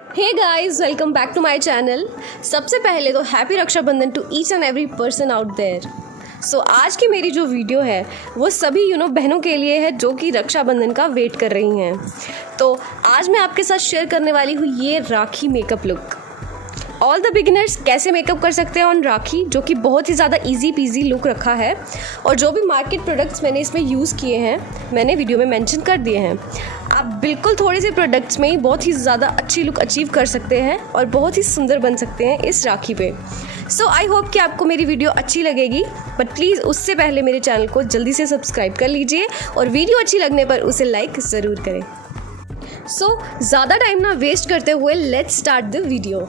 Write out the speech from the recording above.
Hey guys, welcome back to my channel. सबसे पहले तो happy Rakshabandhan to each and every person out there. सो आज की मेरी जो वीडियो है वो सभी बहनों के लिए है जो कि रक्षाबंधन का वेट कर रही हैं। तो आज मैं आपके साथ शेयर करने वाली हूँ ये राखी makeup look. All the beginners कैसे मेकअप कर सकते हैं ऑन राखी, जो कि बहुत ही ज़्यादा इजी पीजी लुक रखा है। और जो भी मार्केट प्रोडक्ट्स मैंने इसमें यूज़ किए हैं मैंने वीडियो में मेंशन कर दिए हैं। आप बिल्कुल थोड़े से प्रोडक्ट्स में ही बहुत ही ज़्यादा अच्छी लुक अचीव कर सकते हैं और बहुत ही सुंदर बन सकते हैं इस राखी पे। सो आई होप कि आपको मेरी वीडियो अच्छी लगेगी, बट प्लीज़ उससे पहले मेरे चैनल को जल्दी से सब्सक्राइब कर लीजिए और वीडियो अच्छी लगने पर उसे लाइक ज़रूर करें। सो ज़्यादा टाइम ना वेस्ट करते हुए लेट्स स्टार्ट द वीडियो।